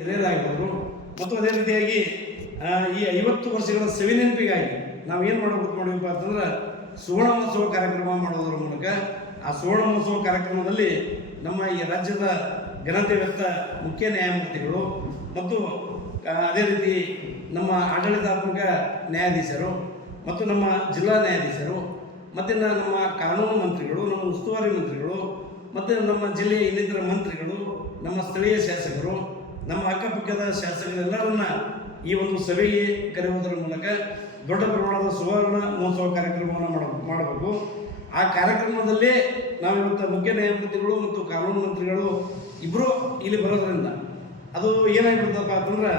ಹಿರಿಯರಾಗಿರೋರು ಮತ್ತು ಅದೇ ರೀತಿಯಾಗಿ ಈ 50 ವರ್ಷಗಳ ಸವಿನೆನಪಿಗಾಗಿ ನಾವು ಏನು ಮಾಡಿವಪ್ಪ ಅಂತಂದ್ರೆ ಸುವರ್ಣ ಮಹೋತ್ಸವ ಕಾರ್ಯಕ್ರಮ ಮಾಡೋದ್ರ ಮೂಲಕ ಆ ಸುವರ್ಣ ಮಹೋತ್ಸವ ಕಾರ್ಯಕ್ರಮದಲ್ಲಿ ನಮ್ಮ ಈ ರಾಜ್ಯದ ಘನತೆ ವ್ಯಕ್ತ ಮುಖ್ಯ ನ್ಯಾಯಮೂರ್ತಿಗಳು ಮತ್ತು ಅದೇ ರೀತಿ ನಮ್ಮ ಆಡಳಿತಾತ್ಮಕ ನ್ಯಾಯಾಧೀಶರು ಮತ್ತು ನಮ್ಮ ಜಿಲ್ಲಾ ನ್ಯಾಯಾಧೀಶರು ಮತ್ತು ನಮ್ಮ ಕಾನೂನು ಮಂತ್ರಿಗಳು, ನಮ್ಮ ಉಸ್ತುವಾರಿ ಮಂತ್ರಿಗಳು ಮತ್ತು ನಮ್ಮ ಜಿಲ್ಲೆಯ ಇನ್ನಿತರ ಮಂತ್ರಿಗಳು, ನಮ್ಮ ಸ್ಥಳೀಯ ಶಾಸಕರು, ನಮ್ಮ ಅಕ್ಕಪಕ್ಕದ ಶಾಸಕರೆಲ್ಲರನ್ನ ಈ ಒಂದು ಸಭೆಗೆ ಕರೆಯುವುದರ ಮೂಲಕ ದೊಡ್ಡ ಪ್ರಮಾಣದ ಸುವರ್ಣ ಮಹೋತ್ಸವ ಕಾರ್ಯಕ್ರಮವನ್ನು ಮಾಡಬೇಕು. ಆ ಕಾರ್ಯಕ್ರಮದಲ್ಲೇ ನಾವಿವತ್ತು ಮುಖ್ಯ ನ್ಯಾಯಮೂರ್ತಿಗಳು ಮತ್ತು ಕಾನೂನು ಮಂತ್ರಿಗಳು ಇಬ್ಬರು ಇಲ್ಲಿ ಬರೋದ್ರಿಂದ ಅದು ಏನಾಗಿಬಿಡ್ತಪ್ಪ ಅಂತಂದ್ರೆ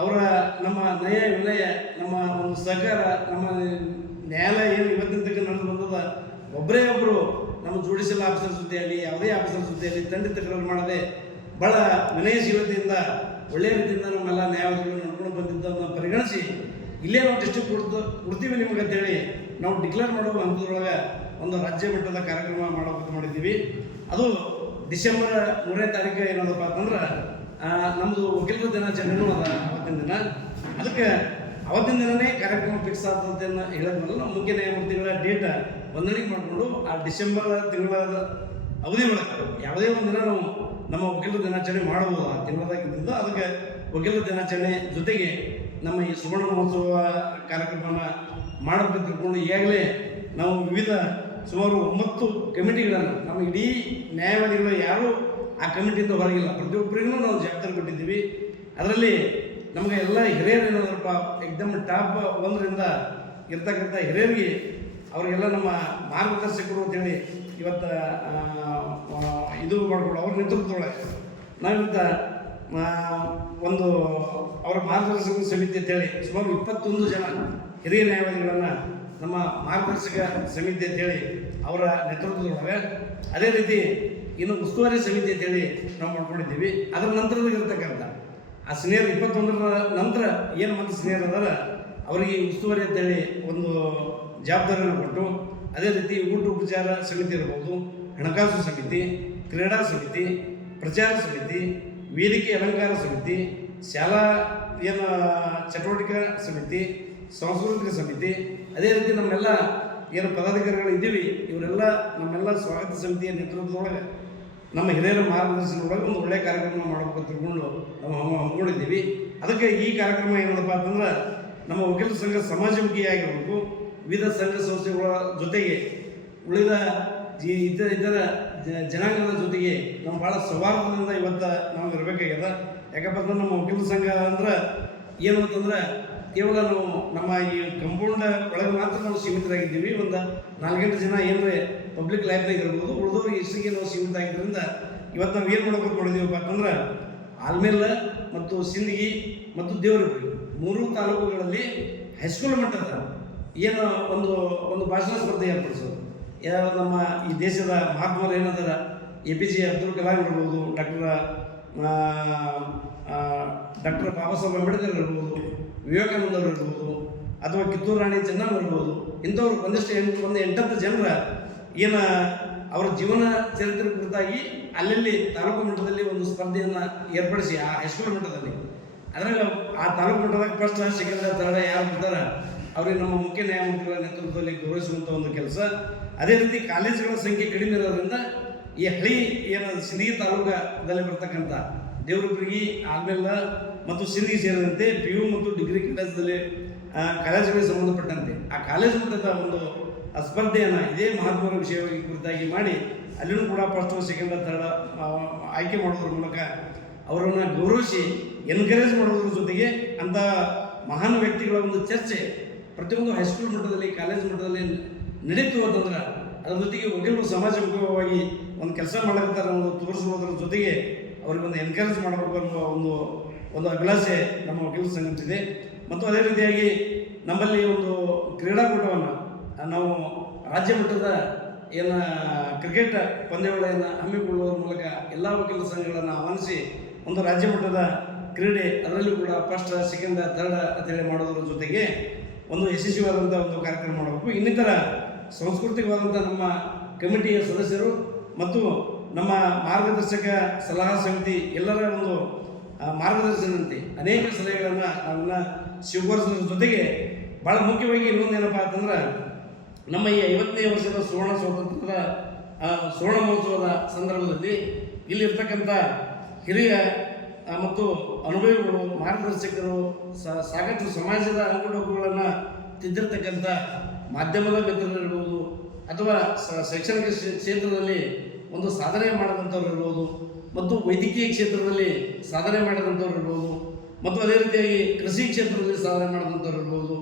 ಅವರ ನಮ್ಮ ನಯ ವಿನಯ, ನಮ್ಮ ಒಂದು ಸಹಕಾರ, ನಮ್ಮ ನ್ಯಾಯಾಲಯ ಏನು ಇವತ್ತಿನ ತನಕ ನಡೆದು ಬಂದದ ಒಬ್ಬರೇ ಒಬ್ಬರು ನಮ್ಮ ಜುಡಿಷಿಯಲ್ ಆಫೀಸರ್ ಜೊತೆಯಲ್ಲಿ ಯಾವುದೇ ಆಫೀಸರ್ ಜೊತೆಯಲ್ಲಿ ತಂಡ ತಕರಾರು ಮಾಡದೆ ಭಾಳ ವಿನಯಶೀಲತೆಯಿಂದ ಒಳ್ಳೆಯ ರೀತಿಯಿಂದ ನಮ್ಮೆಲ್ಲ ನ್ಯಾಯಾಧೀಶರು ನಡ್ಕೊಂಡು ಬಂದಿದ್ದನ್ನು ಪರಿಗಣಿಸಿ ಇಲ್ಲೇ ನಾವು ಡಿಸ್ಟ್ರಿಕ್ಟ್ ಕೊಡ್ತೀವಿ ನಿಮಗೆ ಅಂತೇಳಿ ನಾವು ಡಿಕ್ಲೇರ್ ಮಾಡುವ ಹಂತದೊಳಗೆ ಒಂದು ರಾಜ್ಯ ಮಟ್ಟದ ಕಾರ್ಯಕ್ರಮ ಮಾಡಿದ್ದೀವಿ. ಅದು ಡಿಸೆಂಬರ್ 3ನೇ ತಾರೀಕು ಏನದಪ್ಪ ಅಂತಂದ್ರೆ ನಮ್ಮದು ವಕೀಲರ ದಿನಾಚರಣೆನೂ ಅದ ಅವತ್ತಿನ ದಿನ. ಅದಕ್ಕೆ ಅವತ್ತಿನ ದಿನವೇ ಕಾರ್ಯಕ್ರಮ ಫಿಕ್ಸ್ ಆಗ್ತದೆ ಅಂತ ಹೇಳಿದ್ಮೇಲೆ ನಾವು ಮುಖ್ಯ ನ್ಯಾಯಮೂರ್ತಿಗಳ ಡೇಟ್ ಹೊಂದಾಣಿಕೆ ಮಾಡಿಕೊಂಡು ಆ ಡಿಸೆಂಬರ್ ತಿಂಗಳ ಅವಧಿ ಒಳಗೆ ಯಾವುದೇ ಒಂದು ದಿನ ನಾವು ನಮ್ಮ ವಕೀಲರ ದಿನಾಚರಣೆ ಮಾಡಬಹುದು. ಆ ತಿಂಗಳದಾಗಿದ್ದು ಅದಕ್ಕೆ ವಕೀಲರ ದಿನಾಚರಣೆ ಜೊತೆಗೆ ನಮ್ಮ ಈ ಸುವರ್ಣ ಮಹೋತ್ಸವ ಕಾರ್ಯಕ್ರಮನ ಮಾಡಬೇಕು ತಿಳ್ಕೊಂಡು ಈಗಾಗಲೇ ನಾವು ವಿವಿಧ ಸುಮಾರು 9 ಕಮಿಟಿಗಳನ್ನು ನಮ್ಮ ಇಡೀ ನ್ಯಾಯವಾದಿಗಳು ಯಾರೂ ಆ ಕಮಿಟಿಯಿಂದ ಹೊರಗಿಲ್ಲ, ಪ್ರತಿಯೊಬ್ಬರಿಗೂ ನಾವು ಜವಾಬ್ದಾರಿ ಕೊಟ್ಟಿದ್ದೀವಿ. ಅದರಲ್ಲಿ ನಮಗೆ ಎಲ್ಲ ಹಿರಿಯರು ಏನಾದ್ರಪ್ಪ ಎಕ್ದಮ್ ಟಾಪ್ 1ರಿಂದ ಇರ್ತಕ್ಕಂಥ ಹಿರಿಯರಿಗೆ ಅವರಿಗೆಲ್ಲ ನಮ್ಮ ಮಾರ್ಗದರ್ಶಕರು ಅಂತೇಳಿ ಇವತ್ತು ಇದು ಮಾಡ್ಕೊಂಡು ಅವ್ರ ನೇತೃತ್ವದೊಳಗೆ ನಾವಿವತ್ತು ಒಂದು ಅವರ ಮಾರ್ಗದರ್ಶಕ ಸಮಿತಿ ಅಂತೇಳಿ ಸುಮಾರು 21 ಜನ ಹಿರಿಯ ನ್ಯಾಯವಾದಿಗಳನ್ನು ನಮ್ಮ ಮಾರ್ಗದರ್ಶಕ ಸಮಿತಿ ಅಂತೇಳಿ ಅವರ ನೇತೃತ್ವದೊಳಗೆ, ಅದೇ ರೀತಿ ಇನ್ನು ಉಸ್ತುವಾರಿ ಸಮಿತಿ ಅಂತೇಳಿ ನಾವು ಮಾಡ್ಕೊಂಡಿದ್ದೀವಿ. ಅದರ ನಂತರದಲ್ಲಿ ಇರತಕ್ಕಂಥ ಆ ಸೀನಿಯರ್ 21ರ ನಂತರ ಏನು ಮತ್ತು ಸೀನಿಯರ್ ಅದಾರ ಅವರಿಗೆ ಉಸ್ತುವಾರಿ ಅಂತೇಳಿ ಒಂದು ಜವಾಬ್ದಾರಿಯನ್ನು ಕೊಟ್ಟು, ಅದೇ ರೀತಿ ಊಟ ಉಪಚಾರ ಸಮಿತಿ ಇರ್ಬೋದು, ಹಣಕಾಸು ಸಮಿತಿ, ಕ್ರೀಡಾ ಸಮಿತಿ, ಪ್ರಚಾರ ಸಮಿತಿ, ವೇದಿಕೆ ಅಲಂಕಾರ ಸಮಿತಿ, ಶಾಲಾ ಏನು ಚಟುವಟಿಕಾ ಸಮಿತಿ, ಸಾಂಸ್ಕೃತಿಕ ಸಮಿತಿ, ಅದೇ ರೀತಿ ನಮ್ಮೆಲ್ಲ ಏನು ಪದಾಧಿಕಾರಿಗಳು ಇದ್ದೀವಿ ಇವರೆಲ್ಲ ನಮ್ಮೆಲ್ಲ ಸ್ವಾಗತ ಸಮಿತಿಯ ನೇತೃತ್ವದೊಳಗೆ ನಮ್ಮ ಹಿರಿಯರ ಮಾರ್ಗದರ್ಶನದೊಳಗೆ ಒಂದು ಒಳ್ಳೆಯ ಕಾರ್ಯಕ್ರಮ ಮಾಡಬೇಕು ಅಂತ ತಿಳ್ಕೊಂಡು ನಾವು ಹಮ್ಮಿಕೊಂಡಿದ್ದೀವಿ. ಅದಕ್ಕೆ ಈ ಕಾರ್ಯಕ್ರಮ ಏನದಪ್ಪ ಅಂತಂದ್ರೆ ನಮ್ಮ ವಕೀಲರ ಸಂಘ ಸಮಾಜಮುಖಿಯಾಗಿರಬೇಕು. ವಿವಿಧ ಸಂಘ ಸಂಸ್ಥೆಗಳ ಜೊತೆಗೆ ಉಳಿದ ಇತರ ಜನಾಂಗದ ಜೊತೆಗೆ ನಾವು ಭಾಳ ಸೌಹಾರ್ದದಿಂದ ಇವತ್ತು ನಾವು ಇರಬೇಕಾಗ್ಯದ. ಯಾಕಪ್ಪ ಅಂದ್ರೆ ನಮ್ಮ ವಕೀಲರ ಸಂಘ ಅಂದ್ರೆ ಏನು ಅಂತಂದ್ರೆ ಕೇವಲ ನಾವು ನಮ್ಮ ಈ ಕಂಪೌಂಡ್ ಒಳಗೆ ಮಾತ್ರ ನಾವು ಸೀಮಿತರಾಗಿದ್ದೀವಿ. ಒಂದು 4-8 ಜನ ಏನರೇ ಪಬ್ಲಿಕ್ ಲೈಫ್ನಾಗ ಇರ್ಬೋದು, ಉಳಿದವ್ರು ಇಷ್ಟಿಗೆ ನಾವು ಸೀಮಿತ ಆಗಿದ್ದರಿಂದ ಇವತ್ತು ನಾವು ಏನು ಮಾಡ್ಬೇಕು ಮಾಡಿದೀವಪ್ಪ ಅಂತಂದ್ರೆ ಆಲ್ಮೇಲ ಮತ್ತು ಸಿಂದಗಿ ಮತ್ತು ದೇವರಪುರಿ 3 ತಾಲೂಕುಗಳಲ್ಲಿ ಹೈಸ್ಕೂಲ್ ಮಟ್ಟದ ಏನು ಒಂದು ಭಾಷಣ ಸ್ಪರ್ಧೆ ಏರ್ಪಡಿಸೋದು. ನಮ್ಮ ಈ ದೇಶದ ಮಹಾತ್ಮರು ಏನದಾರ APJ ಅಬ್ದುಲ್ ಕಲಾಂ ಇರ್ಬೋದು, ಡಾಕ್ಟರ್ ಬಾಬಾ ಸಾಹೇಬ್ ಅಂಬೇಡ್ಕರ್ ಇರ್ಬೋದು, ವಿವೇಕಾನಂದ ಅವರು ಇರ್ಬೋದು, ಅಥವಾ ಕಿತ್ತೂರು ರಾಣಿ ಚೆನ್ನಮ್ಮ ಇರ್ಬೋದು, ಇಂಥವ್ರು ಒಂದಿಷ್ಟು 8-10 ಜನರ ಏನು ಅವರ ಜೀವನ ಚರಿತ್ರೆ ಕುರಿತಾಗಿ ಅಲ್ಲಲ್ಲಿ ತಾಲೂಕು ಮಟ್ಟದಲ್ಲಿ ಒಂದು ಸ್ಪರ್ಧೆಯನ್ನು ಏರ್ಪಡಿಸಿ ಆ ಹೈಸ್ಕೂಲ್ ಮಟ್ಟದಲ್ಲಿ ಅದ್ರಾಗ ಆ ತಾಲೂಕು ಮಟ್ಟದಾಗ ಫಸ್ಟ್, ಸೆಕೆಂಡ್, ಥರ್ಡ್ ಯಾರು ಬರ್ತಾರೆ ಅವ್ರಿಗೆ ನಮ್ಮ ಮುಖ್ಯ ನ್ಯಾಯಮೂರ್ತಿಗಳ ನೇತೃತ್ವದಲ್ಲಿ ಗೌರವಿಸುವಂಥ ಒಂದು ಕೆಲಸ. ಅದೇ ರೀತಿ ಕಾಲೇಜುಗಳ ಸಂಖ್ಯೆ ಕಡಿಮೆ ಇರೋದ್ರಿಂದ ಈ ಹಳಿ ಏನು ಸಿಂದಗಿ ತಾಲೂಕದಲ್ಲಿ ಬರ್ತಕ್ಕಂಥ ದೇವರಪುರಿ, ಆಲ್ಮೇಲ ಮತ್ತು ಸಿಂದಗಿ ಸೇರಿದಂತೆ PU ಮತ್ತು ಡಿಗ್ರಿ ಕಾಲೇಜುಗಳಿಗೆ ಸಂಬಂಧಪಟ್ಟಂತೆ ಆ ಕಾಲೇಜು ಮಟ್ಟದ ಒಂದು ಸ್ಪರ್ಧೆಯನ್ನು ಇದೇ ಮಹತ್ವದ ವಿಷಯವಾಗಿ ಕುರಿತಾಗಿ ಮಾಡಿ ಅಲ್ಲಿನೂ ಕೂಡ ಫಸ್ಟ್, ಸೆಕೆಂಡ್, ಥರ್ಡ್ ಆಯ್ಕೆ ಮಾಡೋದ್ರ ಮೂಲಕ ಅವರನ್ನು ಗೌರವಿಸಿ ಎನ್ಕರೇಜ್ ಮಾಡೋದ್ರ ಜೊತೆಗೆ ಅಂಥ ಮಹಾನ್ ವ್ಯಕ್ತಿಗಳ ಒಂದು ಚರ್ಚೆ ಪ್ರತಿಯೊಂದು ಹೈಸ್ಕೂಲ್ ಮಟ್ಟದಲ್ಲಿ, ಕಾಲೇಜ್ ಮಟ್ಟದಲ್ಲಿ ನಡೀತು ಅಂತಂದ್ರೆ ಅದ್ರ ಜೊತೆಗೆ ವಕೀಲರು ಸಮಾಜಮುಖವಾಗಿ ಒಂದು ಕೆಲಸ ಮಾಡಲಿರ್ತಾರೆ ಒಂದು ತೋರಿಸುವುದರ ಜೊತೆಗೆ ಅವ್ರಿಗೊಂದು ಎನ್ಕರೇಜ್ ಮಾಡಬೇಕು ಅನ್ನೋ ಒಂದು ಅಭಿಲಾಷೆ ನಮ್ಮ ವಕೀಲರ ಸಂಘಕ್ಕಿದೆ. ಮತ್ತು ಅದೇ ರೀತಿಯಾಗಿ ನಮ್ಮಲ್ಲಿ ಒಂದು ಕ್ರೀಡಾಕೂಟವನ್ನು ನಾವು ರಾಜ್ಯ ಮಟ್ಟದ ಏನು ಕ್ರಿಕೆಟ್ ಪಂದ್ಯಾವಳಿಯನ್ನು ಹಮ್ಮಿಕೊಳ್ಳುವ ಮೂಲಕ ಎಲ್ಲ ವಕೀಲರ ಸಂಘಗಳನ್ನು ಆಹ್ವಾನಿಸಿ ಒಂದು ರಾಜ್ಯ ಮಟ್ಟದ ಕ್ರೀಡೆ ಅದರಲ್ಲೂ ಕೂಡ ಫಸ್ಟ್, ಸೆಕೆಂಡ್, ಥರ್ಡ್ ಅಂತೇಳಿ ಮಾಡೋದ್ರ ಜೊತೆಗೆ ಒಂದು ಯಶಸ್ವಿಯಾದಂಥ ಒಂದು ಕಾರ್ಯಕ್ರಮ ಮಾಡಬೇಕು. ಇನ್ನಿತರ ಸಾಂಸ್ಕೃತಿಕವಾದಂಥ ನಮ್ಮ ಕಮಿಟಿಯ ಸದಸ್ಯರು ಮತ್ತು ನಮ್ಮ ಮಾರ್ಗದರ್ಶಕ ಸಲಹಾ ಸಮಿತಿ ಎಲ್ಲರ ಒಂದು ಮಾರ್ಗದರ್ಶನಂತೆ ಅನೇಕ ಸಲಹೆಗಳನ್ನು ಅವನ್ನ ಸ್ವೀಕರಿಸೋದ್ರ ಜೊತೆಗೆ ಭಾಳ ಮುಖ್ಯವಾಗಿ ಇನ್ನೊಂದೇನಪ್ಪ ಅಂತಂದ್ರೆ ನಮ್ಮ ಈ 50ನೇ ವರ್ಷದ ಸುವರ್ಣ ಸ್ವಾತಂತ್ರ್ಯದ ಸುವರ್ಣ ಮಹೋತ್ಸವದ ಸಂದರ್ಭದಲ್ಲಿ ಇಲ್ಲಿರ್ತಕ್ಕಂಥ ಹಿರಿಯ ಮತ್ತು ಅನುಭವಿಗಳು, ಮಾರ್ಗದರ್ಶಕರು, ಸಾಕಷ್ಟು ಸಮಾಜದ ಅಂಕುಡೊಂಕುಗಳನ್ನು ತಿದ್ದಿರ್ತಕ್ಕಂಥ ಮಾಧ್ಯಮದ ಮಿತ್ರರಿರ್ಬೋದು ಅಥವಾ ಶೈಕ್ಷಣಿಕ ಕ್ಷೇತ್ರದಲ್ಲಿ ಒಂದು ಸಾಧನೆ ಮಾಡಿದಂಥವ್ರು ಇರ್ಬೋದು ಮತ್ತು ವೈದ್ಯಕೀಯ ಕ್ಷೇತ್ರದಲ್ಲಿ ಸಾಧನೆ ಮಾಡಿದಂಥವ್ರು ಇರ್ಬೋದು ಮತ್ತು ಅದೇ ರೀತಿಯಾಗಿ ಕೃಷಿ ಕ್ಷೇತ್ರದಲ್ಲಿ ಸಾಧನೆ ಮಾಡಿದಂಥವ್ರು ಇರ್ಬೋದು,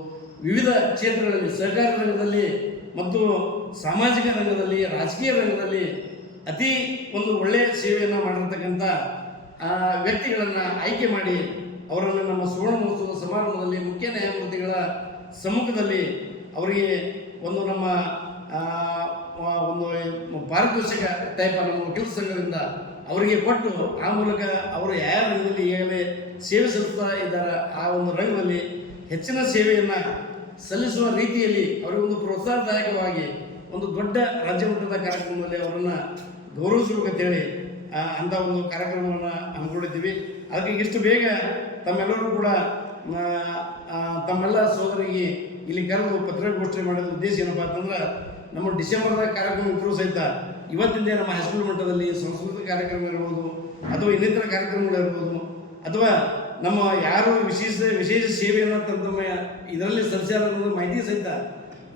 ವಿವಿಧ ಕ್ಷೇತ್ರಗಳಲ್ಲಿ ಸರ್ಕಾರ ರಂಗದಲ್ಲಿ ಮತ್ತು ಸಾಮಾಜಿಕ ರಂಗದಲ್ಲಿ, ರಾಜಕೀಯ ರಂಗದಲ್ಲಿ ಅತಿ ಒಂದು ಒಳ್ಳೆಯ ಸೇವೆಯನ್ನು ಮಾಡಿರ್ತಕ್ಕಂಥ ವ್ಯಕ್ತಿಗಳನ್ನು ಆಯ್ಕೆ ಮಾಡಿ ಅವರನ್ನು ನಮ್ಮ ಸುವರ್ಣ ಮಹೋತ್ಸವ ಸಮಾರಂಭದಲ್ಲಿ ಮುಖ್ಯ ನ್ಯಾಯಮೂರ್ತಿಗಳ ಸಮ್ಮುಖದಲ್ಲಿ ಅವರಿಗೆ ಒಂದು ನಮ್ಮ ಒಂದು ಪಾರಿತೋಷಿಕ ಟೈಪ್ ನಮ್ಮ ವಕೀಲ ಸಂಘದಿಂದ ಅವರಿಗೆ ಕೊಟ್ಟು ಆ ಮೂಲಕ ಅವರು ಯಾವ ರಂಗದಲ್ಲಿ ಈಗಾಗಲೇ ಸೇವೆ ಸಲ್ಲಿಸ್ತಾ ಇದ್ದಾರೆ ಆ ಒಂದು ರಂಗದಲ್ಲಿ ಹೆಚ್ಚಿನ ಸೇವೆಯನ್ನು ಸಲ್ಲಿಸುವ ರೀತಿಯಲ್ಲಿ ಅವರಿಗೊಂದು ಪ್ರೋತ್ಸಾಹದಾಯಕವಾಗಿ ಒಂದು ದೊಡ್ಡ ರಾಜ್ಯ ಮಟ್ಟದ ಕಾರ್ಯಕ್ರಮದಲ್ಲಿ ಅವರನ್ನು ಗೌರವಿಸಬೇಕಂತೇಳಿ ಅಂಥ ಒಂದು ಕಾರ್ಯಕ್ರಮವನ್ನು ಹಮ್ಮಿಕೊಂಡಿದ್ದೀವಿ. ಅದಕ್ಕೆ ಇಷ್ಟು ಬೇಗ ತಮ್ಮೆಲ್ಲರೂ ಕೂಡ ತಮ್ಮೆಲ್ಲ ಸೋದರಿಗೆ ಇಲ್ಲಿ ಕರೆದು ಪತ್ರಿಕಾಗೋಷ್ಠಿ ಮಾಡೋದ್ರ ಉದ್ದೇಶ ಏನಪ್ಪ ಅಂತಂದ್ರೆ ನಮ್ಮ ಡಿಸೆಂಬರ್ದಾಗ ಕಾರ್ಯಕ್ರಮ ಇದ್ರೂ ಸಹಿತ ಇವತ್ತಿಂದೇ ನಮ್ಮ ಹೈಸ್ಕೂಲ್ ಮಟ್ಟದಲ್ಲಿ ಸಾಂಸ್ಕೃತಿಕ ಕಾರ್ಯಕ್ರಮ ಇರ್ಬೋದು ಅಥವಾ ಇನ್ನಿತರ ಕಾರ್ಯಕ್ರಮಗಳಿರ್ಬೋದು ಅಥವಾ ನಮ್ಮ ಯಾರು ವಿಶೇಷ ಸೇವೆಯನ್ನು ತಮ್ಮ ಇದರಲ್ಲಿ ಸಲ್ಲಿಸ್ಯಾರ ಅನ್ನೋದು ಮಾಹಿತಿ ಸಹಿತ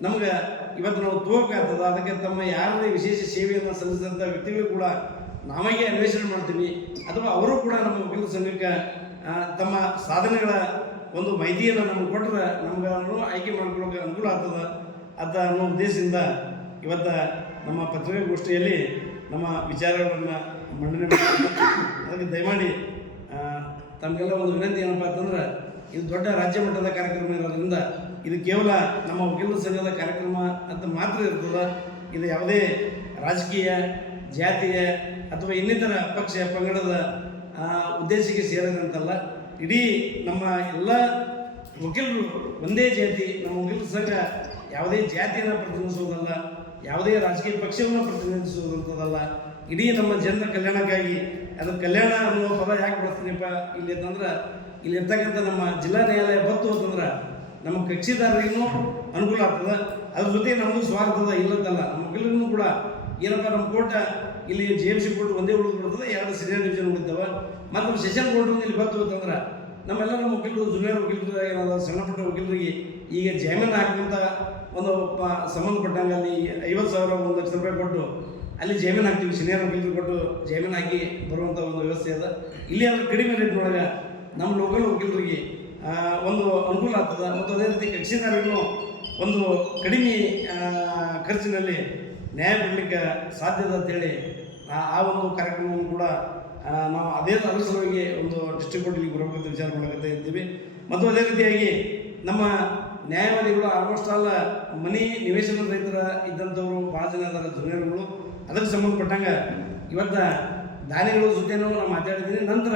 ನಮ್ಗೆ ಇವತ್ತು ನಾವು ತೋಕಾಗ್ತದೆ. ಅದಕ್ಕೆ ತಮ್ಮ ಯಾರೇ ವಿಶೇಷ ಸೇವೆಯನ್ನು ಸಲ್ಲಿಸಿದಂಥ ವ್ಯಕ್ತಿಗಳು ಕೂಡ ನಾವಾಗೆ ಅನ್ವೇಷಣೆ ಮಾಡ್ತೀವಿ ಅಥವಾ ಅವರು ಕೂಡ ನಮ್ಮ ವಕೀಲ ಸಂಘಕ್ಕೆ ತಮ್ಮ ಸಾಧನೆಗಳ ಒಂದು ಮಾಹಿತಿಯನ್ನು ನಮ್ಗೆ ಕೊಟ್ಟರೆ ನಮ್ಗೆ ಆಯ್ಕೆ ಮಾಡ್ಕೊಳ್ಳೋಕೆ ಅನುಕೂಲ ಆಗ್ತದೆ ಅಂತ ಅನ್ನೋ ಉದ್ದೇಶದಿಂದ ಇವತ್ತು ನಮ್ಮ ಪತ್ರಿಕಾಗೋಷ್ಠಿಯಲ್ಲಿ ನಮ್ಮ ವಿಚಾರಗಳನ್ನು ಮಂಡನೆ ಮಾಡ್ತೀವಿ. ಅದಕ್ಕೆ ದಯಮಾಡಿ ತಮಗೆಲ್ಲ ಒಂದು ವಿನಂತಿ ಏನಪ್ಪ ಅಂತಂದ್ರೆ ಇದು ದೊಡ್ಡ ರಾಜ್ಯ ಮಟ್ಟದ ಕಾರ್ಯಕ್ರಮ ಇರೋದ್ರಿಂದ ಇದು ಕೇವಲ ನಮ್ಮ ವಕೀಲರ ಸಂಘದ ಕಾರ್ಯಕ್ರಮ ಅಂತ ಮಾತ್ರ ಇರ್ತದೆ. ಇದು ಯಾವುದೇ ರಾಜಕೀಯ, ಜಾತಿಯ ಅಥವಾ ಇನ್ನಿತರ ಪಕ್ಷ ಪಂಗಡದ ಉದ್ದೇಶಕ್ಕೆ ಸೇರಿದಂತಲ್ಲ. ಇಡೀ ನಮ್ಮ ಎಲ್ಲ ವಕೀಲರು ಒಂದೇ ಜಾತಿ. ನಮ್ಮ ವಕೀಲರ ಸಂಘ ಯಾವುದೇ ಜಾತಿಯನ್ನು ಪ್ರತಿನಿಧಿಸುವುದಲ್ಲ, ಯಾವುದೇ ರಾಜಕೀಯ ಪಕ್ಷವನ್ನು ಪ್ರತಿನಿಧಿಸುವುದಂಥದ್ದಲ್ಲ. ಇಡೀ ನಮ್ಮ ಜನರ ಕಲ್ಯಾಣಕ್ಕಾಗಿ, ಅದು ಕಲ್ಯಾಣ ಅನ್ನುವ ಪದ ಯಾಕೆ ಬರ್ತೀನಿಪ್ಪ ಇಲ್ಲಿ ಅಂತಂದ್ರೆ ಇಲ್ಲಿ ಇರ್ತಕ್ಕಂಥ ನಮ್ಮ ಜಿಲ್ಲಾ ನ್ಯಾಯಾಲಯ ಬಂತು ಅಂತಂದ್ರೆ ನಮ್ಮ ಕಕ್ಷಿದಾರರಿಗೂ ಅನುಕೂಲ ಆಗ್ತದೆ. ಅದ್ರ ಜೊತೆ ನಮ್ಮದು ಸ್ವಾರ್ಥದ ಇಲ್ಲದಲ್ಲ. ನಮ್ಮ ವಕೀಲರಿಗೂ ಕೂಡ ಏನಪ್ಪ ನಮ್ಮ ಕೋರ್ಟ ಇಲ್ಲಿ JMC ಕೋರ್ಟ್ ಒಂದೇ ಉಳಿದ್ಬಿಡ್ತದೆ, 2 ಸೀನಿಯರ್ ಡಿವಿಷನ್ ಉಳಿತಾವೆ. ಮತ್ತು ಸೆಷನ್ ಕೋರ್ಟ್ ಇಲ್ಲಿ ಬಂತು ಅಂತಂದ್ರೆ ನಮ್ಮೆಲ್ಲ ನಮ್ಮ ವಕೀಲರು, ಜೂನಿಯರ್ ವಕೀಲರು ಏನಾದ್ರು ಸಣ್ಣ ಪುಟ್ಟ ವಕೀಲರಿಗೆ ಈಗ ಜಾಮೀನು ಹಾಕುವಂಥ ಒಂದು ಸಂಬಂಧಪಟ್ಟಂಗೆ ಅಲ್ಲಿ 50,000 1 ಲಕ್ಷ ರೂಪಾಯಿ ಕೊಟ್ಟು ಅಲ್ಲಿ ಜಾಮೀನು ಹಾಕ್ತೀವಿ. ಸೀನಿಯರ್ ವಕೀಲರು ಕೊಟ್ಟು ಜಾಮೀನು ಹಾಕಿ ಬರುವಂಥ ಒಂದು ವ್ಯವಸ್ಥೆ ಅದ. ಇಲ್ಲಿ ಅಂದ್ರೆ ಕಡಿಮೆ ರೇಟ್ನೊಳಗೆ ನಮ್ಮ ಲೋಕಲ್ ವಕೀಲರಿಗೆ ಒಂದು ಅನುಕೂಲ ಆಗ್ತದೆ. ಮತ್ತು ಅದೇ ರೀತಿ ಕಕ್ಷಿದಾರರಿಗೂ ಒಂದು ಕಡಿಮೆ ಖರ್ಚಿನಲ್ಲಿ ನ್ಯಾಯ ಕೊಡಲಿಕ್ಕೆ ಸಾಧ್ಯದ ಅಂತೇಳಿ ಆ ಒಂದು ಕಾರ್ಯಕ್ರಮವನ್ನು ಕೂಡ ನಾವು ಅದರ ಸಲುವಾಗಿ ಒಂದು ಡಿಸ್ಟ್ರಿಕ್ಟ್ ಕೋರ್ಟಿಗೆ ಬರಬೇಕಂತ ವಿಚಾರ ಮಾಡಕತ್ತಾ ಇದ್ದೀವಿ. ಮತ್ತು ಅದೇ ರೀತಿಯಾಗಿ ನಮ್ಮ ನ್ಯಾಯವಾದಿಗಳು ಆಲ್ಮೋಸ್ಟ್ ಆಲ್ ಮನೆ ನಿವೇಶನ ರೈತರ ಇದ್ದಂಥವ್ರು ಭಾಳ ಜನ ಇದ್ದಾರೆ, ಜೂನಿಯರ್ಗಳು. ಅದಕ್ಕೆ ಸಂಬಂಧಪಟ್ಟಂಗೆ ಇವತ್ತು ದಾನಿಗಳ ಜೊತೆನೂ ನಾನು ಮಾತಾಡಿದ್ದೀನಿ. ನಂತರ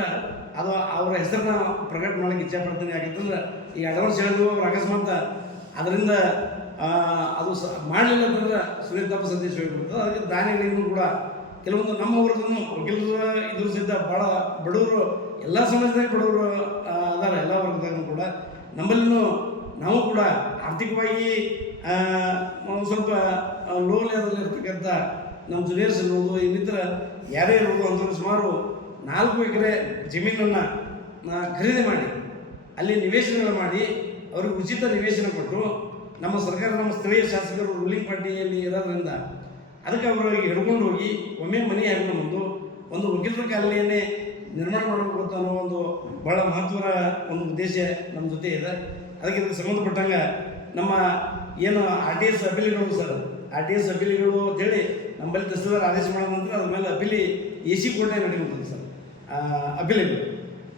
ಅದು ಅವರ ಹೆಸರನ್ನ ಪ್ರಕಟ ಮಾಡೋಕ್ಕೆ ಇಚ್ಛೆ ಪಡ್ತೀನಿ. ಯಾಕಂತಂದ್ರೆ ಈ ಅಡ್ವಾನ್ಸ್ ಹೇಳಿದ್ರು ಅವ್ರು ಅಕಸ್ಮಾತ್ ಅದರಿಂದ ಅದು ಮಾಡಲಿಲ್ಲ ಅಂತಂದ್ರೆ ಸುನೀತಪ್ಪ ಸಂದೇಶ ಹೋಗ್ಬಿಡ್ತದೆ. ಅದಕ್ಕೆ ದಾನಿಗಳಿಗೂ ಕೂಡ ಕೆಲವೊಂದು ನಮ್ಮ ಊರದನ್ನು ವಕೀಲರು ಇದ್ರ ಸಹಿತ ಭಾಳ ಬಡವರು, ಎಲ್ಲ ಸಮಾಜದಾಗ ಬಡವರು ಅದಾರ, ಎಲ್ಲ ವರ್ಗದಾಗೂ ಕೂಡ. ನಮ್ಮಲ್ಲಿನೂ ನಾವು ಕೂಡ ಆರ್ಥಿಕವಾಗಿ ಸ್ವಲ್ಪ ಲೋ ಲೆವೆಲ್ ಇರ್ತಕ್ಕಂಥ ನಮ್ಮ ಜೂನಿಯರ್ಸ್ ಇರ್ಬೋದು, ಇನ್ನಿತರ ಯಾರೇ ಇರ್ಬೋದು ಅಂಥವ್ರು ಸುಮಾರು 4 ಎಕರೆ ಜಮೀನನ್ನು ಖರೀದಿ ಮಾಡಿ ಅಲ್ಲಿ ನಿವೇಶನಗಳು ಮಾಡಿ ಅವ್ರಿಗೆ ಉಚಿತ ನಿವೇಶನ ಕೊಟ್ಟು ನಮ್ಮ ಸರ್ಕಾರ, ನಮ್ಮ ಸ್ಥಳೀಯ ಶಾಸಕರು ರೂಲಿಂಗ್ ಪಾರ್ಟಿಯಲ್ಲಿ ಇರೋದ್ರಿಂದ ಅದಕ್ಕೆ ಅವರಿಗೆ ಹಿಡ್ಕೊಂಡು ಹೋಗಿ ಒಮ್ಮೆ ಮನೆ ಹಾಕೊಂಡು ಬಂದು ಒಂದು ವಕೀಲರ ಕಾಲನಿಯನ್ನೇ ನಿರ್ಮಾಣ ಮಾಡಬೇಕು ಅನ್ನೋ ಒಂದು ಭಾಳ ಮಹತ್ವದ ಒಂದು ಉದ್ದೇಶ ನಮ್ಮ ಜೊತೆ ಇದೆ. ಅದಕ್ಕೆ ಇದಕ್ಕೆ ಸಂಬಂಧಪಟ್ಟಂಗೆ ನಮ್ಮ ಏನು RTS ಅಪೀಲಿಗಳು ಸರ್, RTS ಅಪೀಲಿಗಳು ಅಂತೇಳಿ ನಮ್ಮಲ್ಲಿ ತಹಸೀಲ್ದಾರ್ ಆದೇಶ ಮಾಡಿದ ನಂತರ ಅದ್ರ ಮೇಲೆ ಅಪೀಲಿ AC ಕೋರ್ಟೇ ನಡೀಬೇಕು ಸರ್. ಅಪೀಲಿಗಳು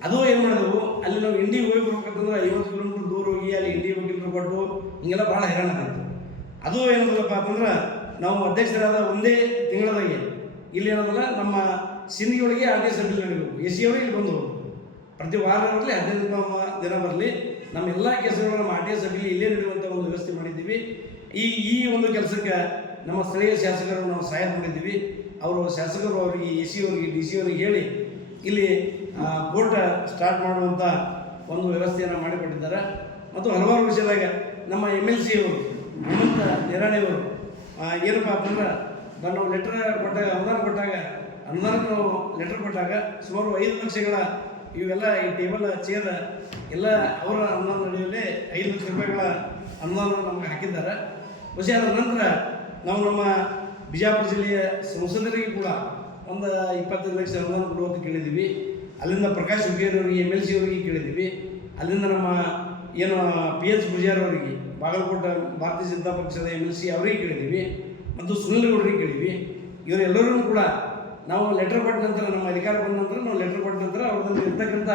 ಅದು ಏನು ಮಾಡಿದೆವು, ಅಲ್ಲಿ ನಾವು ಇಂಡಿಗೆ ಹೋಗಿ ಬರ್ಬೇಕಂತಂದ್ರೆ 50 ಕಿಲೋಮೀಟ್ರ್ ದೂರ ಹೋಗಿ ಅಲ್ಲಿ ಇಂಡಿ ವಕೀಲರು ಕೊಟ್ಟು ಹಿಂಗೆಲ್ಲ ಭಾಳ ಹೈರಾಣ ಆಯಿತು. ಅದು ಏನದಲ್ಲಪ್ಪ ಅಂತಂದ್ರೆ ನಾವು ಅಧ್ಯಕ್ಷರಾದ ಒಂದೇ ತಿಂಗಳದಾಗೆ ಇಲ್ಲಿ ಏನದಲ್ಲ ನಮ್ಮ ಸಿಂಧಿಗಳಿಗೆ RTS ಅಪೀಲ್ ನಡೀಬೇಕು. AC ಅವರು ಇಲ್ಲಿ ಬಂದು ಪ್ರತಿ ವಾರ ಬರಲಿ, 15 ದಿನ ಬರಲಿ, ನಮ್ಮ ಎಲ್ಲ ಕೆಲಸಗಳು ನಮ್ಮ RTS ಅಪೀಲ್ ಇಲ್ಲೇ ನಡೆಯುವಂಥ ಒಂದು ವ್ಯವಸ್ಥೆ ಮಾಡಿದ್ದೀವಿ. ಈ ಒಂದು ಕೆಲಸಕ್ಕೆ ನಮ್ಮ ಸ್ಥಳೀಯ ಶಾಸಕರು ನಾವು ಸಹಾಯ ಮಾಡಿದ್ದೀವಿ. ಅವರು ಶಾಸಕರು ಅವರಿಗೆ AC ಅವರಿಗೆ DC ಅವರಿಗೆ ಹೇಳಿ ಇಲ್ಲಿ ಕೋರ್ಟ್ ಸ್ಟಾರ್ಟ್ ಮಾಡುವಂಥ ಒಂದು ವ್ಯವಸ್ಥೆಯನ್ನು ಮಾಡಿಕೊಟ್ಟಿದ್ದಾರೆ. ಮತ್ತು ಹಲವಾರು ವಿಷಯದಾಗ ನಮ್ಮ MLC ಅವರು ಹನುಮಂತ ನಿರಾಣಿಯವರು ಏನಪ್ಪ ಅಂತಂದ್ರೆ ನಾವು ಲೆಟರ್ ಕೊಟ್ಟಾಗ ಅನುದಾನಕ್ಕೆ ನಾವು ಲೆಟರ್ ಕೊಟ್ಟಾಗ ಸುಮಾರು 5 ಲಕ್ಷಗಳ ಇವೆಲ್ಲ ಈ ಟೇಬಲ್ ಚೇರ್ ಎಲ್ಲ ಅವರ ಅನುದಾನ ನಡೆಯಲ್ಲಿ 5 ಲಕ್ಷ ರೂಪಾಯಿಗಳ ಅನುದಾನ ನಮಗೆ ಹಾಕಿದ್ದಾರೆ. ಬಹುಶಃ ಅದರ ನಂತರ ನಾವು ನಮ್ಮ ಬಿಜಾಪುರ ಜಿಲ್ಲೆಯ ಸಂಸದರಿಗೆ ಕೂಡ ಒಂದು 25 ಲಕ್ಷ ಅನುದಾನ ಕೊಡುವಂತ ಕೇಳಿದ್ದೀವಿ. ಅಲ್ಲಿಂದ ಪ್ರಕಾಶ್ ಹುಕ್ಕೇರಿ ಅವರಿಗೆ MLC ಅವರಿಗೆ ಕೇಳಿದ್ದೀವಿ. ಅಲ್ಲಿಂದ ನಮ್ಮ ಏನು PH ಪೂಜಾರಿ ಅವರಿಗೆ ಬಾಗಲಕೋಟೆ ಭಾರತೀಯ ಜನತಾ ಪಕ್ಷದ MLC ಅವರಿಗೆ ಕೇಳಿದ್ದೀವಿ. ಮತ್ತು ಸುನಿಲ್ ಗೌಡರಿಗೆ ಕೇಳಿದ್ವಿ. ಇವರೆಲ್ಲರೂ ಕೂಡ ನಾವು ಲೆಟರ್ ಕೊಟ್ಟ ನಂತರ ನಮ್ಮ ಅಧಿಕಾರ ಬಂದ ನಂತರ ನಾವು ಲೆಟರ್ ಕೊಟ್ಟ ನಂತರ ಅವ್ರದ್ದು ಇರ್ತಕ್ಕಂಥ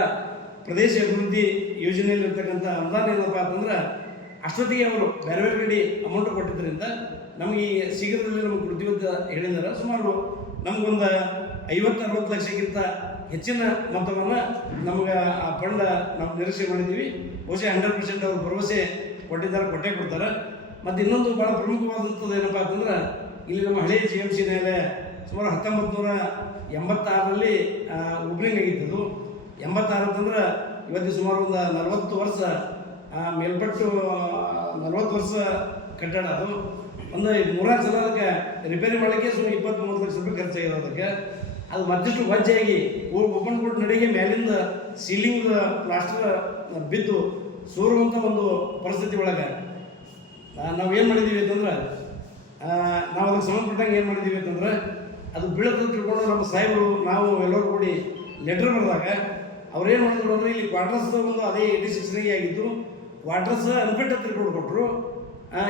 ಪ್ರದೇಶ ಅಭಿವೃದ್ಧಿ ಯೋಜನೆಯಲ್ಲಿ ಇರ್ತಕ್ಕಂಥ ಅನುದಾನ ಏನಪ್ಪ ಅಂತಂದ್ರೆ ಅಷ್ಟೊತ್ತಿಗೆ ಅವರು ಬೇರೆ ಬೇರೆ ಕಡೆ ಅಮೌಂಟ್ ಕೊಟ್ಟಿದ್ದರಿಂದ ನಮಗೆ ಈ ಶೀಘ್ರದಲ್ಲಿ ನಮಗೆ ಕೊಡ್ತೀವಿ ಅಂತ ಹೇಳಿದ್ದಾರೆ. ಸುಮಾರು ನಮಗೊಂದು 50-60 ಲಕ್ಷಕ್ಕಿಂತ ಹೆಚ್ಚಿನ ಮೊತ್ತವನ್ನು ನಮ್ಗೆ ಆ ಫಂಡ್ ನಾವು ನಿರೀಕ್ಷೆ ಮಾಡಿದ್ದೀವಿ. ಬಹುಶಃ 100% ಅವರು ಭರವಸೆ ಕೊಟ್ಟೇ ಕೊಡ್ತಾರೆ. ಮತ್ತು ಇನ್ನೊಂದು ಭಾಳ ಪ್ರಮುಖವಾದಂಥದ್ದು ಏನಪ್ಪ ಅಂತಂದ್ರೆ ಇಲ್ಲಿ ನಮ್ಮ ಹಳೆಯ GMC ನ್ಯಾಯಾಲಯ ಸುಮಾರು 1986ರಲ್ಲಿ ಓಪನಿಂಗ್ ಆಗಿತ್ತು. 86 ಅಂತಂದ್ರೆ ಇವತ್ತು ಸುಮಾರು ಒಂದು 40 ವರ್ಷ ಮೇಲ್ಪಟ್ಟು 40 ವರ್ಷ ಕಟ್ಟಡ. ಅದು ಒಂದು 3 ಸಲ ಅದಕ್ಕೆ ರಿಪೇರಿ ಮಾಡಲಿಕ್ಕೆ ಸುಮಾರು 20-30 ಲಕ್ಷ ರೂಪಾಯಿ ಖರ್ಚಾಗಿದೆ. ಅದಕ್ಕೆ ಅದು ಮತ್ತಿಷ್ಟು ವಜ್ಜಾಗಿ ಓಪನ್ ಕೋರ್ಟ್ ನಡೆಗೆ ಮೇಲಿಂದ ಸೀಲಿಂಗ್ ಪ್ಲಾಸ್ಟರ್ ಬಿದ್ದು ಸೋರುವಂಥ ಒಂದು ಪರಿಸ್ಥಿತಿ ಒಳಗೆ ನಾವು ಏನು ಮಾಡಿದ್ದೀವಿ ಅಂತಂದ್ರೆ ನಾವು ಅದಕ್ಕೆ ಸಂಬಂಧಪಟ್ಟಂಗೆ ಏನು ಮಾಡಿದ್ದೀವಿ ಅಂತಂದ್ರೆ ಅದು ಬೀಳದ ತಿಳ್ಕೊಂಡು ನಮ್ಮ ಸಾಹೇಬರು ನಾವು ಎಲ್ಲರೂ ಕೂಡಿ ಲೆಟರ್ ಬರೆದಾಗ ಅವ್ರೇನು ಮಾಡಿದ್ರು ಅಂದರೆ ಇಲ್ಲಿ ಕ್ವಾರ್ಟರ್ಸ್ ಒಂದು ಅದೇ 86ನೇ ಆಗಿದ್ದು ಕ್ವಾರ್ಟರ್ಸ್ ಅನ್ಫಿಟ್ ಅಂತ ರಿಪೋರ್ಟ್ ಕೊಟ್ಟರು,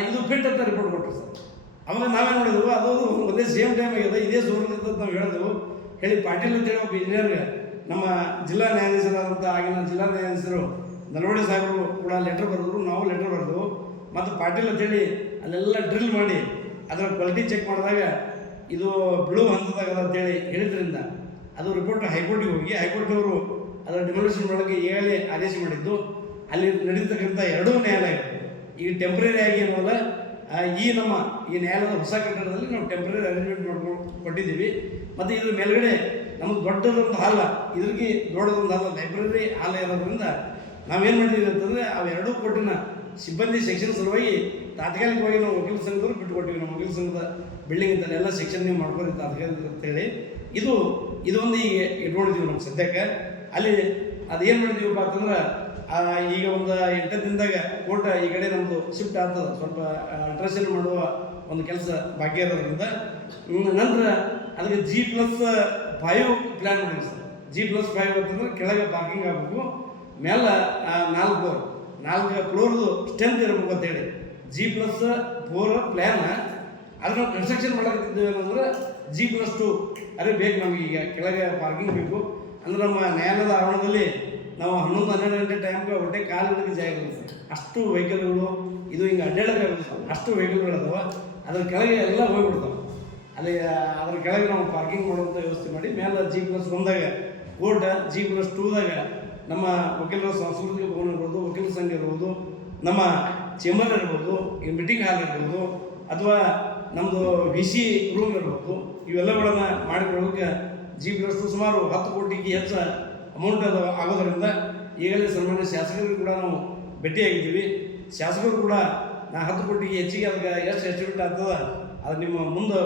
ಇದು ಫಿಟ್ ಅಂತ ರಿಪೋರ್ಟ್ ಕೊಟ್ಟರು ಸರ್. ಅವಾಗ ನಾವೇನು ಮಾಡಿದೆವು ಅದು ಒಂದೇ ಸೇಮ್ ಟೈಮ್ ಆಗಿದೆ, ಇದೇ ಸೋರ್ದಂತ ನಾವು ಹೇಳಿದೆವು. ಹೇಳಿ ಪಾಟೀಲ್ ಅಂತೇಳಿ ಒಬ್ಬ ಇಂಜಿನಿಯರ್ಗೆ ನಮ್ಮ ಜಿಲ್ಲಾ ನ್ಯಾಯಾಧೀಶರಾದಂಥ ಆಗಿನ ಜಿಲ್ಲಾ ನ್ಯಾಯಾಧೀಶರು ನಲ್ವಡಿ ಸಾಹೇಬರು ಕೂಡ ಲೆಟರ್ ಬರೆದ್ರು, ನಾವು ಲೆಟರ್ ಬರೆದೆವು. ಮತ್ತು ಪಾಟೀಲ್ ಅಂತೇಳಿ ಅಲ್ಲೆಲ್ಲ ಡ್ರಿಲ್ ಮಾಡಿ ಅದರ ಕ್ವಾಲಿಟಿ ಚೆಕ್ ಮಾಡಿದಾಗ ಇದು ಬಿಳು ಹಂತದಾಗದ ಅಂತೇಳಿ ಹೇಳಿದ್ರಿಂದ ಅದು ರಿಪೋರ್ಟ್ ಹೈಕೋರ್ಟಿಗೆ ಹೋಗಿ ಹೈಕೋರ್ಟ್ನವರು ಅದರ ಡಿಮಾಲಿಷನ್ ಮಾಡಲಿಕ್ಕೆ ಈಗಾಗಲೇ ಆದೇಶ ಮಾಡಿದ್ದು. ಅಲ್ಲಿ ನಡೀತಕ್ಕಂಥ 2 ನ್ಯಾಯಾಲಯಗಳು ಈಗ ಟೆಂಪ್ರರಿ ಆಗಿ ಏನಲ್ಲ ಈ ನ್ಯಾಯಾಲಯದ ಹೊಸ ಕಟ್ಟಡದಲ್ಲಿ ನಾವು ಟೆಂಪ್ರರಿ ಅರೇಂಜ್ಮೆಂಟ್ ಮಾಡ್ಕೊಂಡು ಕೊಟ್ಟಿದ್ದೀವಿ. ಮತ್ತು ಇದ್ರ ಮೇಲ್ಗಡೆ ನಮಗೆ ದೊಡ್ಡದೊಂದು ಹಾಲ, ಇದ್ರಿಗೆ ದೊಡ್ಡದೊಂದು ಹಾಲ ಲೈಬ್ರರಿ ಹಾಲ ಇರೋದ್ರಿಂದ ನಾವೇನು ಮಾಡಿದ್ದೀವಿ ಅಂತಂದರೆ ಅವು 2 ಕೋಟಿನ ಸಿಬ್ಬಂದಿ ಸೆಕ್ಷನ್ ಸಲುವಾಗಿ ತಾತ್ಕಾಲಿಕವಾಗಿ ನಾವು ವಕೀಲ ಸಂಘದವರು ಬಿಟ್ಟುಕೊಟ್ಟಿವಿ. ನಮ್ಮ ವಕೀಲ ಸಂಘದ ಬಿಲ್ಡಿಂಗ್ ಇದ್ದಲ್ಲಿ ಎಲ್ಲ ಸೆಕ್ಷನ್ ನೀವು ಮಾಡ್ಕೊರಿ ತಾತ್ಕಾಲಿಕ ಅಂತೇಳಿ ಇದೊಂದು ಈಗ ಇಟ್ಕೊಂಡಿದ್ದೀವಿ ನಮ್ಮ ಸದ್ಯಕ್ಕೆ. ಅಲ್ಲಿ ಅದೇನು ಮಾಡಿದ್ದೀವಪ್ಪ ಅಂತಂದ್ರೆ ಈಗ ಒಂದು 8 ದಿನದಾಗ ಕೋರ್ಟ್ ಈ ಕಡೆ ನಮ್ಮದು ಶಿಫ್ಟ್ ಆಗ್ತದೆ. ಸ್ವಲ್ಪ ಅಲ್ಟ್ರೇಷನ್ ಮಾಡುವ ಒಂದು ಕೆಲಸ ಬಾಕಿ ಇರೋದ್ರಿಂದ ನಂತರ ಅದಕ್ಕೆ G+5 ಪ್ಲ್ಯಾನ್ ಮಾಡಿದ್ವಿ ಸರ್. G+5 ಅಂತಂದ್ರೆ ಕೆಳಗೆ ಪಾರ್ಕಿಂಗ್ ಆಗಬೇಕು, ಮೇಲೆ 4 ಫ್ಲೋರ್ದು ಸ್ಟ್ರೆಂತ್ ಇರಬೇಕು ಅಂತೇಳಿ G+4 ಪ್ಲ್ಯಾನ್. ಅದನ್ನು ಕನ್ಸ್ಟ್ರಕ್ಷನ್ ಮಾಡಕ್ಕಿದ್ದೀವಿ ಏನಂದ್ರೆ G+2 ಅದೇ ಬೇಕು ನಮಗೆ. ಈಗ ಕೆಳಗೆ ಪಾರ್ಕಿಂಗ್ ಬೇಕು ಅಂದ್ರೆ ನಮ್ಮ ನ್ಯಾಯಾಲಯದ ಆವರಣದಲ್ಲಿ ನಾವು 11-12 ಗಂಟೆ ಟೈಮ್ಗೆ ಹೊಟ್ಟೆ ಕಾಲು ಹಿಡಿದು ಜಾಗ ಇರುತ್ತೆ. ಅಷ್ಟು ವೆಹಿಕಲ್ಗಳು ಇದು ಹಿಂಗೆ ಅಡ್ಡಾಡಕ್ಕೆ ಅಷ್ಟು ವೆಹಿಕಲ್ಗಳು ಅದಾವ. ಅದ್ರ ಕೆಳಗೆ ಎಲ್ಲ ಹೋಗ್ಬಿಡ್ತಾವೆ. ಅಲ್ಲಿ ಅದ್ರ ಕೆಳಗೆ ನಾವು ಪಾರ್ಕಿಂಗ್ ಮಾಡುವಂಥ ವ್ಯವಸ್ಥೆ ಮಾಡಿ ಮೇಲೆ G+1ದಾಗ ಕೋರ್ಟ್, G+2ದಾಗ ನಮ್ಮ ವಕೀಲರ ಸಾಂಸ್ಕೃತಿಕ ಭವನ ಇರ್ಬೋದು, ವಕೀಲ ಸಂಘ ಇರ್ಬೋದು, ನಮ್ಮ ಚೇಂಬರ್ ಇರ್ಬೋದು, ಈ ಮೀಟಿಂಗ್ ಹಾಲ್ ಇರ್ಬೋದು, ಅಥವಾ ನಮ್ಮದು VC ರೂಮ್ ಇರ್ಬೋದು, ಇವೆಲ್ಲಗಳನ್ನು ಮಾಡಿಕೊಳ್ಳೋಕೆ G+2 ಸುಮಾರು 10 ಕೋಟಿಗೆ ಹೆಚ್ಚು ಅಮೌಂಟ್ ಅದು ಆಗೋದರಿಂದ ಈಗಲೇ ಸನ್ಮಾನ್ಯ ಶಾಸಕರಿಗೂ ಕೂಡ ನಾವು ಭೇಟಿಯಾಗಿದ್ದೀವಿ. ಶಾಸಕರು ಕೂಡ 10 ಕೋಟಿಗೆ ಹೆಚ್ಚಿಗೆ ಅದಕ್ಕೆ ಎಷ್ಟು ಎಸ್ಟಿಮೇಟ್ ಆಗ್ತದೆ ಅದು ನಿಮ್ಮ ಮುಂದೆ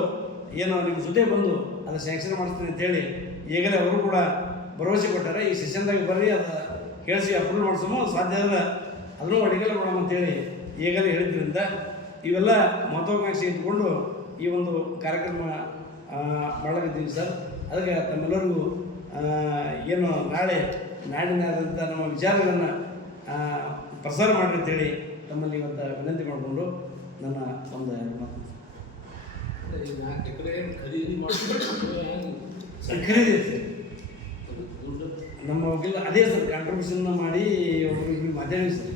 ಏನು ನಿಮ್ಮ ಜೊತೆ ಬಂದು ಅದು ಸ್ಯಾಂಕ್ಷನ್ ಮಾಡಿಸ್ತೀನಿ ಅಂತೇಳಿ ಈಗಲೇ ಅವರು ಕೂಡ ಭರವಸೆ ಕೊಟ್ಟಾರೆ. ಈ ಸೆಷನ್ದಾಗ ಬರ್ರಿ ಅದು ಕೇಳಿಸಿ ಅಪ್ರೂವ್ ಮಾಡಿಸೋಮೋ ಸಾಧ್ಯ ಆದರೆ ಅದನ್ನು ಅಡಿಗೆಲ್ಲ ಮಾಡೋಣ ಅಂತೇಳಿ ಈಗಲೇ ಹೇಳಿದ್ರಿಂದ ಇವೆಲ್ಲ ಮಹತ್ವಾಕಾಂಕ್ಷೆ ಇಟ್ಕೊಂಡು ಈ ಒಂದು ಕಾರ್ಯಕ್ರಮ ಮಾಡಲಿದ್ದೀವಿ ಸರ್. ಅದಕ್ಕೆ ತಮ್ಮೆಲ್ಲರಿಗೂ ಏನು ನಾಡಿನಾದಂಥ ನಮ್ಮ ವಿಚಾರಗಳನ್ನು ಪ್ರಸಾರ ಮಾಡಿ ಅಂತೇಳಿ ತಮ್ಮಲ್ಲಿ ಇವತ್ತು ವಿನಂತಿ ಮಾಡಿಕೊಂಡು ನನ್ನ ಒಂದು ಖರೀದಿ ನಮ್ಮ ವಕೀಲ ಅದೇ ಸರ್ ಕಾಂಟ್ರಿಬ್ಯೂಷನ್ ಮಾಡಿ ಒಬ್ಬರು ಮಾತಾಡಿ ಸರ್.